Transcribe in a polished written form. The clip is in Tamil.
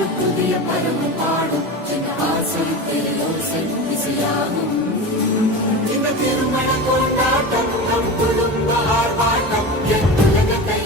ஒரு புதிய பருவம் பாடும் சின்ன ஆசை தேரோசை இசையாகும். இந்த திருமண கொண்டாட்டம் நம் குடும்ப ஆர்ப்பாட்டம் என் உலகத்தை